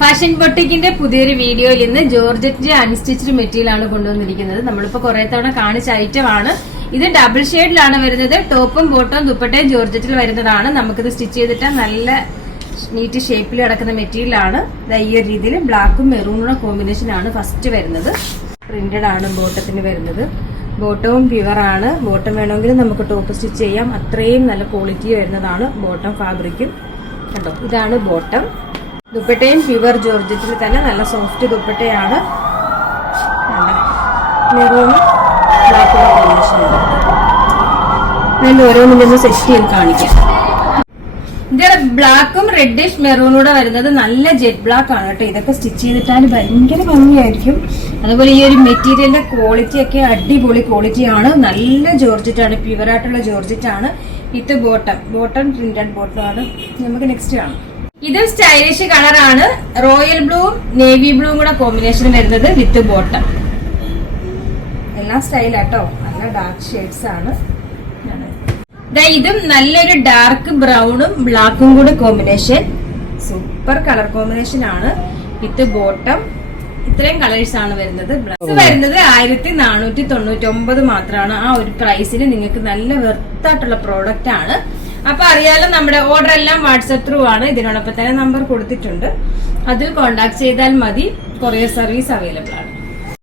Fashion ബൊട്ടിക്കിന്റെ പുതിയൊരു വീഡിയോയിൽ ഇന്ന് ജോർജറ്റ് അൺസ്റ്റിച്ച്ഡ് മെറ്റീരിയൽ ആണ് കൊണ്ടുവന്നിരിക്കുന്നത്. നമ്മളിപ്പോ കുറെ തവണ കാണിച്ച ഐറ്റം ആണ്. ഇത് ഡബിൾ ഷെയ്ഡിലാണ് വരുന്നത്. ടോപ്പും ബോട്ടവും ദുപ്പട്ടയും ജോർജറ്റിൽ വരുന്നതാണ്. നമുക്കിത് സ്റ്റിച്ച് ചെയ്തിട്ട് നല്ല നീറ്റ് ഷേപ്പിൽ കിടക്കുന്ന മെറ്റീരിയൽ ആണ്. ഈ ഒരു രീതിയിൽ ബ്ലാക്കും മെറൂണും കോമ്പിനേഷൻ ആണ് ഫസ്റ്റ് വരുന്നത്. പ്രിന്റഡ് ആണ് ബോട്ടത്തിന് വരുന്നത്. ബോട്ടവും പ്യുവർ ആണ്. ബോട്ടം വേണമെങ്കിൽ നമുക്ക് ടോപ്പ് സ്റ്റിച്ച് ചെയ്യാം. അത്രയും നല്ല ക്വാളിറ്റി വരുന്നതാണ് ബോട്ടം ഫാബ്രിക്കും. കണ്ടോ, ഇതാണ് ബോട്ടം. ദുപ്പട്ടയും പ്യുവർ ജോർജറ്റിൽ തന്നെ നല്ല സോഫ്റ്റ് ദുപ്പട്ടയാണ്. മെറൂണും ബ്ലാക്കും കോമ്പിനേഷൻ. ഓരോന്നിലൊന്ന് സെറ്റ് ചെയ്ത് കാണിക്കാം. ഇത് ബ്ലാക്കും റെഡിഷ് മെറൂണൂടെ വരുന്നത് നല്ല ജെറ്റ് ബ്ലാക്ക് ആണ് കേട്ടോ. ഇതൊക്കെ സ്റ്റിച്ച് ചെയ്തിട്ടാൽ ഭയങ്കര ഭംഗിയായിരിക്കും. അതുപോലെ ഈ ഒരു മെറ്റീരിയലിന്റെ ക്വാളിറ്റി ഒക്കെ അടിപൊളി ക്വാളിറ്റിയാണ്. നല്ല ജോർജറ്റ് ആണ്, പ്യുവർ ആയിട്ടുള്ള ജോർജറ്റ് ആണ്. ഇത് ബോട്ടം പ്രിന്റഡ് ബോട്ടം ആണ്. നമുക്ക് നെക്സ്റ്റ് കാണാം. ഇതും സ്റ്റൈലിഷ് കളറാണ്. റോയൽ ബ്ലൂവും നേവി ബ്ലൂവും കൂടെ കോമ്പിനേഷൻ വരുന്നത് വിത്ത് ബോട്ടം. എല്ലാം സ്റ്റൈലാട്ടോ. നല്ല ഡാർക്ക് ഷെയ്ഡ്സ് ആണ്. ഇതും നല്ലൊരു ഡാർക്ക് ബ്രൗണും ബ്ലാക്കും കൂടെ കോമ്പിനേഷൻ. സൂപ്പർ കളർ കോമ്പിനേഷൻ ആണ്. വിത്ത് ബോട്ടം. ഇത്രയും കളേഴ്സ് ആണ് വരുന്നത്. വരുന്നത് 1499 മാത്രമാണ്. ആ ഒരു പ്രൈസിന് നിങ്ങൾക്ക് നല്ല വെർത്തായിട്ടുള്ള പ്രോഡക്റ്റ് ആണ്. അപ്പൊ അറിയാലോ, നമ്മുടെ ഓർഡർ എല്ലാം വാട്സ്ആപ്പ് ത്രൂ ആണ്. ഇതിനോടൊപ്പം തന്നെ നമ്പർ കൊടുത്തിട്ടുണ്ട്. അതിൽ കോൺടാക്ട് ചെയ്താൽ മതി. കൊറിയർ സർവീസ് അവൈലബിൾ ആണ്.